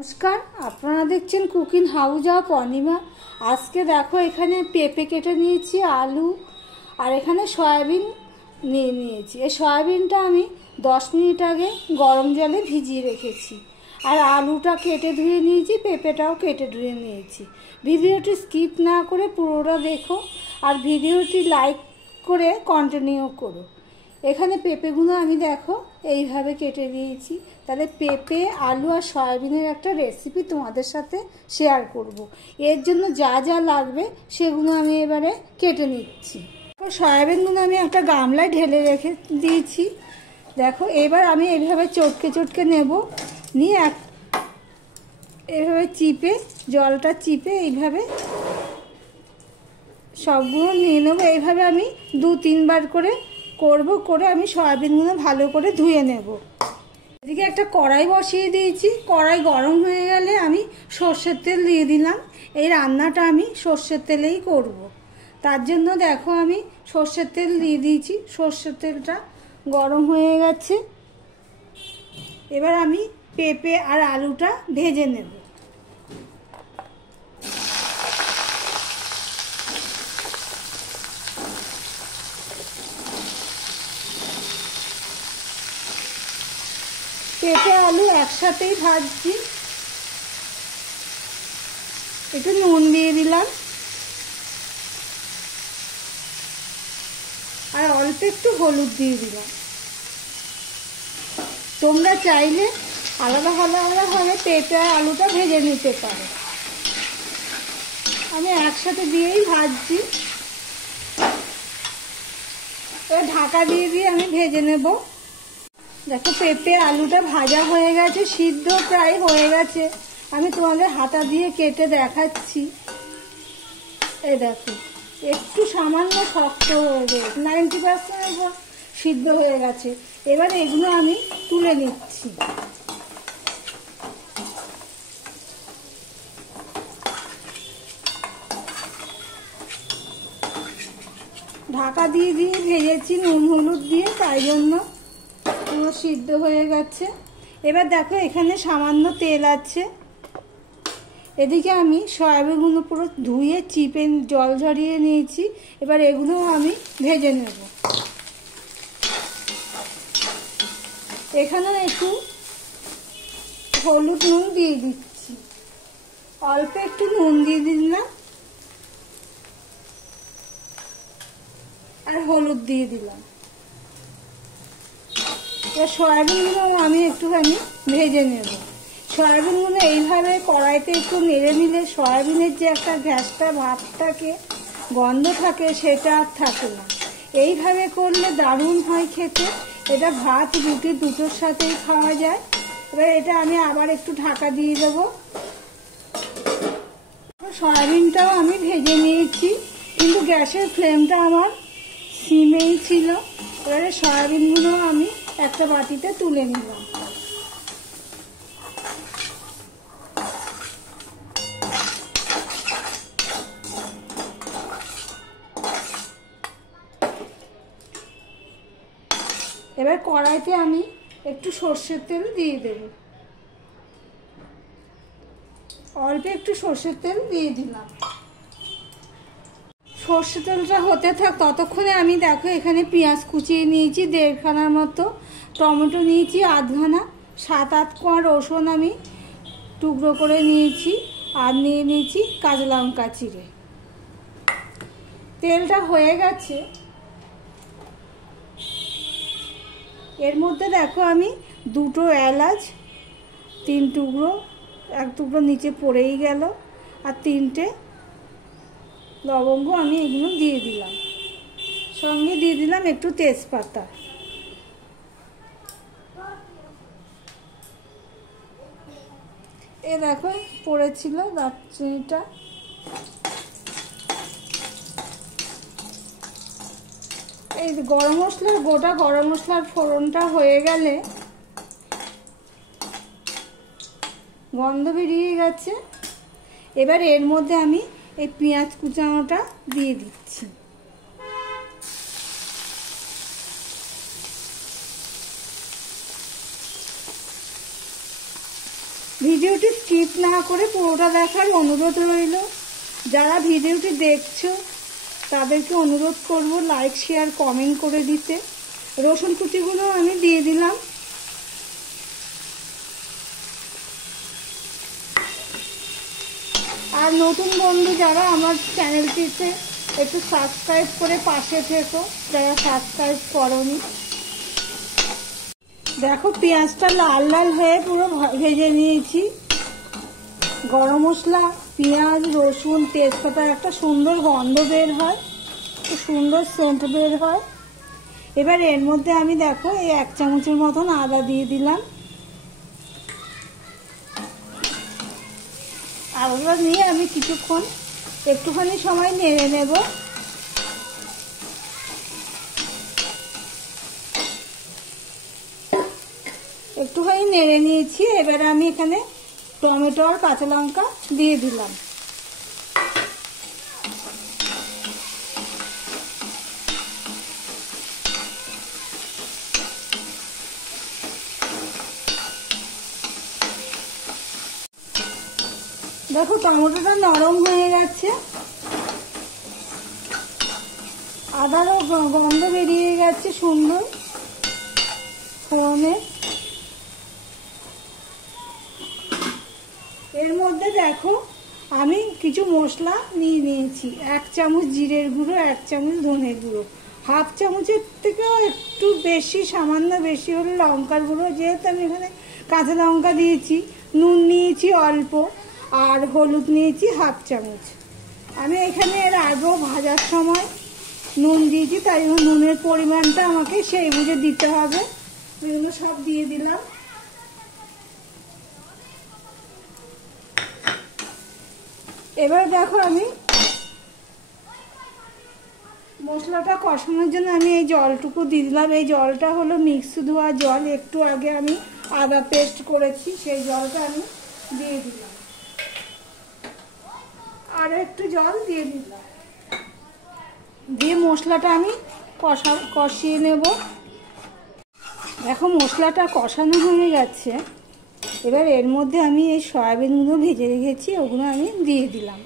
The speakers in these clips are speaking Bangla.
নমস্কার, আপনারা দেখছেন কুকিং হাউস অফ অনিমা। আজকে দেখো এখানে পেঁপে কেটে নিয়েছি, আলু আর এখানে সয়াবিন নিয়েছি। এই সয়াবিনটা আমি 10 মিনিট আগে গরম জলে ভিজিয়ে রেখেছি। আর আলুটা কেটে ধুয়ে নিয়েছি, পেঁপেটাও কেটে ধুয়ে নিয়েছি। ভিডিওটি স্কিপ না করে পুরোটা দেখো আর ভিডিওটি লাইক করে কন্টিনিউ করো। এখানে পেঁপেগুলো আমি দেখো এইভাবে কেটে দিয়েছি। তাহলে পেঁপে, আলু আর সয়াবিনের একটা রেসিপি তোমাদের সাথে শেয়ার করব। এর জন্য যা যা লাগবে সেগুলো আমি এবারে কেটে নিচ্ছি। সয়াবিনগুলো আমি একটা গামলায় ঢেলে রেখে দিয়েছি। দেখো এবার আমি এইভাবে চটকে নেব, নিয়ে এইভাবে চিপে, জলটা চিপে এইভাবে সবগুলো নিয়ে নেবো। এইভাবে আমি 2-3 বার করে করে আমি সয়াবিনগুলো ভালো করে ধুয়ে নেব। এদিকে একটা কড়াই বসিয়ে দিয়েছি। কড়াই গরম হয়ে গেলে আমি সর্ষের তেল দিয়ে দিলাম। এই রান্নাটা আমি সর্ষের তেলেই করব। তার জন্য দেখো আমি সর্ষের তেল দিয়ে দিয়েছি। সর্ষের তেলটা গরম হয়ে গেছে। এবার আমি পেঁপে আর আলুটা ভেজে নেব। পেঁপে আলু একসাথেই ভাজছি। একটু নুন দিয়ে দিলাম আর অল্প একটু হলুদ দিয়ে দিলাম। তোমরা চাইলে আলাদা আলাদাভাবে পেঁপে আর আলুটা ভেজে নিতে পারো। আমি একসাথে দিয়েই ভাজছি। এবার ঢাকা দিয়ে আমি ভেজে নেব। দেখো পেঁপে আলুটা ভাজা হয়ে গেছে, সিদ্ধ প্রায় হয়ে গেছে। আমি তোমাদের হাতা দিয়ে কেটে দেখাচ্ছি। এই দেখো একটু সামান্য শক্ত হয়ে গেছে, 90% সিদ্ধ হয়ে গেছে। এবার এগুলো আমি তুলে নিচ্ছি। ঢাকা দিয়ে ভেজেছি নুন হলুদ দিয়ে, তাই জন্য পুরো সিদ্ধ হয়ে গেছে। এবার দেখো এখানে সামান্য তেল আছে। এদিকে আমি সয়াবিনগুলো পুরো ধুয়ে চিপে জল ঝরিয়ে নিয়েছি। এবার এগুলো আমি ভেজে নেব। এখানে একটু হলুদ নুন দিয়ে দিচ্ছি, অল্প একটু নুন দিয়ে দিলাম আর হলুদ দিয়ে দিলাম। সয়াবিনগুলো আমি একটুখানি ভেজে নেব। সয়াবিনগুলো এইভাবে কড়াইতে একটু নেড়ে নিলে সয়াবিনের যে একটা গ্যাসটা ভাব থাকে, গন্ধ থাকে, সেটা আর থাকে না। এইভাবে করলে দারুণ হয় খেতে। এটা ভাত রুটি দুটোর সাথেই খাওয়া যায়। এবার এটা আমি আবার একটু ঢাকা দিয়ে দেব। সয়াবিনটাও আমি ভেজে নিয়েছি, কিন্তু গ্যাসের ফ্লেমটা আমার সিমেই ছিল। এবারে সয়াবিনগুলো আমি একটা বাটিতে তুলে নিলাম। এবার কড়াইতে আমি একটু সর্ষের তেল দিয়ে দেব। অল্প একটু সর্ষের তেল দিয়ে দিলাম। সর্ষের তেলটা হতে থাক, ততক্ষণে আমি দেখো এখানে পেঁয়াজ কুচিয়ে নিয়েছি 1.5 খানার মতো, টমেটো নিয়েছি 1/2 খানা, 7-8 কোয়া রসুন আমি টুকরো করে নিয়েছি, আর নিয়ে নিয়েছি কাঁচা লঙ্কা চিড়ে। তেলটা হয়ে গেছে। এর মধ্যে দেখো আমি 2 এলাচ, 3 টুকরো, 1 টুকরো নিচে পড়েই গেল, আর 3টে লবঙ্গ আমি এগুলো দিয়ে দিলাম। সঙ্গে দিয়ে দিলাম একটু তেজপাতা। এ দেখো পড়েছিল দারচিনিটা। এই গরম মশলার গোটা গরম মশলার ফোড়নটা হয়ে গেলে, গন্ধ বেরিয়ে গেছে। এবার এর মধ্যে আমি এই পেঁয়াজ কুচানোটা দিয়ে দিচ্ছি। ভিডিওটি স্কিপ না করে পুরোটা দেখার অনুরোধ রইল। যারা ভিডিওটি দেখছো তাদেরকে অনুরোধ করব লাইক শেয়ার কমেন্ট করে দিতে। রসুন কুচিগুলো আমি দিয়ে দিলাম। আর নতুন বন্ধু যারা আমার চ্যানেলটিতে একটু সাবস্ক্রাইব করে পাশে থেকো, যারা সাবস্ক্রাইব করোনি। দেখো পেঁয়াজটা লাল লাল হয়ে পুরো ভেজে নিয়েছি। গরম মশলা, পেঁয়াজ, রসুন, তেজপাতা একটা সুন্দর গন্ধ বের হয়, সুন্দর সেন্ট বের হয়। এবার এর মধ্যে আমি দেখো এই 1 চামচের মতন আদা দিয়ে দিলাম। আদা নিয়ে আমি কিছুক্ষণ একটুখানি সময় নেড়ে নেব। একটুখানি নেড়ে নিয়েছি। এবার আমি এখানে টমেটো আর কাঁচা লঙ্কা দিয়ে দিলাম। দেখো টমেটোটা নরম হয়ে গেছে, আদারও গন্ধ বেরিয়ে গেছে সুন্দর ফোড়নে। এর মধ্যে দেখো আমি কিছু মশলা নিয়ে নিয়েছি। 1 চামচ জিরের গুঁড়ো, 1 চামচ ধনের গুঁড়ো, 1/2 চামচের থেকেও একটু বেশি, সামান্য বেশি হলো লঙ্কার গুঁড়ো। যেহেতু আমি এখানে কাঁচা লঙ্কা দিয়েছি, নুন নিয়েছি অল্প, আর হলুদ নিয়েছি 1/2 চামচ। আমি এখানে এর আগেও ভাজার সময় নুন দিয়েছি, তাই জন্য নুনের পরিমাণটা আমাকে সেই বুঝে দিতে হবে। এগুলো সব দিয়ে দিলাম। এবার দেখো আমি মশলাটা কষানোর জন্য আমি এই জলটুকু দিয়ে দিলাম। এই জলটা হলো মিক্সি ধোয়া জল, একটু আগে আমি আদা পেস্ট করেছি, সেই জলটা আমি দিয়ে দিলাম। আর একটু জল দিয়ে দিলাম, দিয়ে মশলাটা আমি কষিয়ে নেব। দেখো মশলাটা কষানো হয়ে গেছে। এবার এর মধ্যে আমি এই সয়াবিনগুলো ভেজে রেখেছি, ওগুলো আমি দিয়ে দিলাম।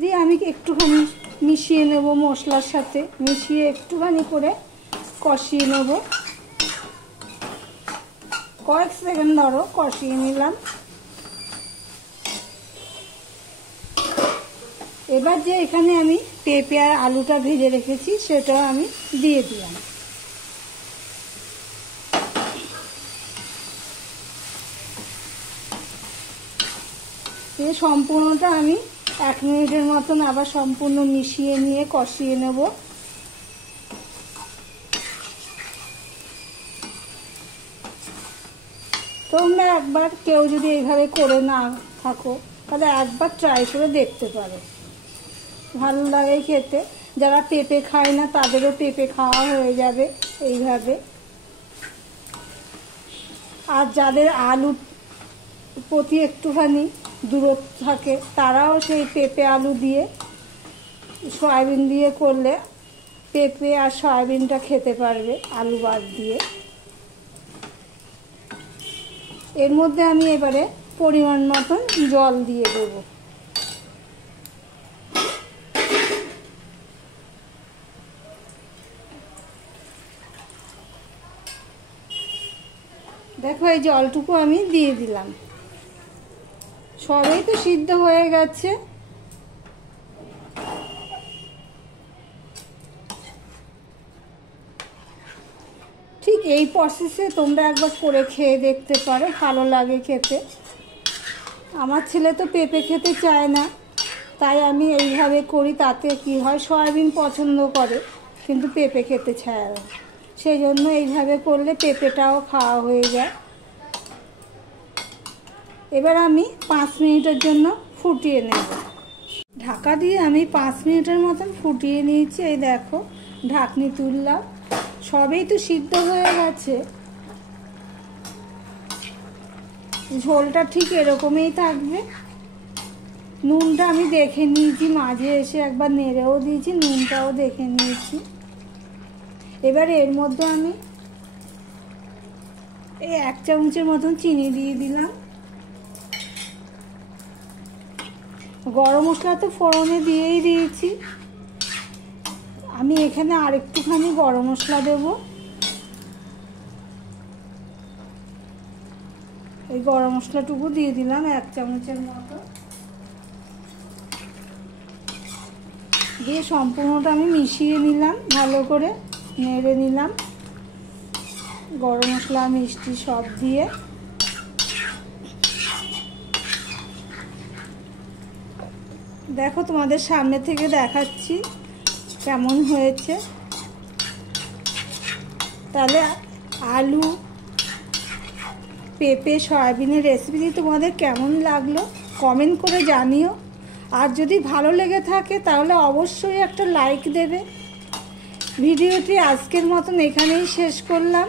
দিয়ে আমি একটুখানি মিশিয়ে নেব, মশলার সাথে মিশিয়ে একটুখানি করে কষিয়ে নেব। কয়েক সেকেন্ড ধরো কষিয়ে নিলাম। এবার যে এখানে আমি পেঁপে আর আলুটা ভেজে রেখেছি সেটা আমি দিয়ে দিলাম। সম্পূর্ণটা আমি 1 মিনিটের মতন আবার সম্পূর্ণ মিশিয়ে নিয়ে কষিয়ে নেব। তোমরা একবার কেউ যদি এইভাবে করে না থাকো তাহলে একবার ট্রাই করে দেখতে পারো, ভালো লাগে খেতে। যারা পেঁপে খায় না তাদেরও পেঁপে খাওয়া হয়ে যাবে এইভাবে। আর যাদের আলুর প্রতি একটুখানি দূরত্ব থাকে তারাও সেই পেঁপে আলু দিয়ে সয়াবিন দিয়ে করলে পেঁপে আর সয়াবিনটা খেতে পারবে আলু বাদ দিয়ে। এর মধ্যে আমি এবারে পরিমাণ মতন জল দিয়ে দেব। দেখো এই জলটুকু আমি দিয়ে দিলাম। সবই তো সিদ্ধ হয়ে গেছে। ঠিক এই প্রসেসে তোমরা একবার করে খেয়ে দেখতে পারো, ভালো লাগে খেতে। আমার ছেলে তো পেঁপে খেতে চায় না, তাই আমি এইভাবে করি। তাতে কি হয়, সয়াবিন পছন্দ করে কিন্তু পেঁপে খেতে চায় না, সেই জন্য এইভাবে করলে পেঁপেটাও খাওয়া হয়ে যায়। এবার আমি 5 মিনিটের জন্য ফুটিয়ে নেব। ঢাকা দিয়ে আমি 5 মিনিটের মতন ফুটিয়ে নিয়েছি। এই দেখো ঢাকনি তুললাম, সবই তো সিদ্ধ হয়ে গেছে। ঝোলটা ঠিক এরকমই থাকবে। নুনটা আমি দেখে নিয়েছি, মাঝে এসে একবার নেড়েও দিয়েছি, নুনটাও দেখে নিয়েছি। এবার এর মধ্যে আমি এই 1 চামচের মতন চিনি দিয়ে দিলাম। গরম মশলা তো ফোড়নে দিয়েই দিয়েছি। আমি এখানে আরেকটুখানি গরম মশলা দেব। এই গরম মশলাটুকু দিয়ে দিলাম 1 চামচের মতো, দিয়ে সম্পূর্ণটা আমি মিশিয়ে নিলাম, ভালো করে নেড়ে নিলাম গরম মশলা মিষ্টি সব দিয়ে। দেখো তোমাদের সামনে থেকে দেখাচ্ছি কেমন হয়েছে। তাহলে আলু পেঁপে সয়াবিনের রেসিপিটি তোমাদের কেমন লাগলো কমেন্ট করে জানিও। আর যদি ভালো লেগে থাকে তাহলে অবশ্যই একটা লাইক দেবে। ভিডিওটি আজকের মতন এখানেই শেষ করলাম।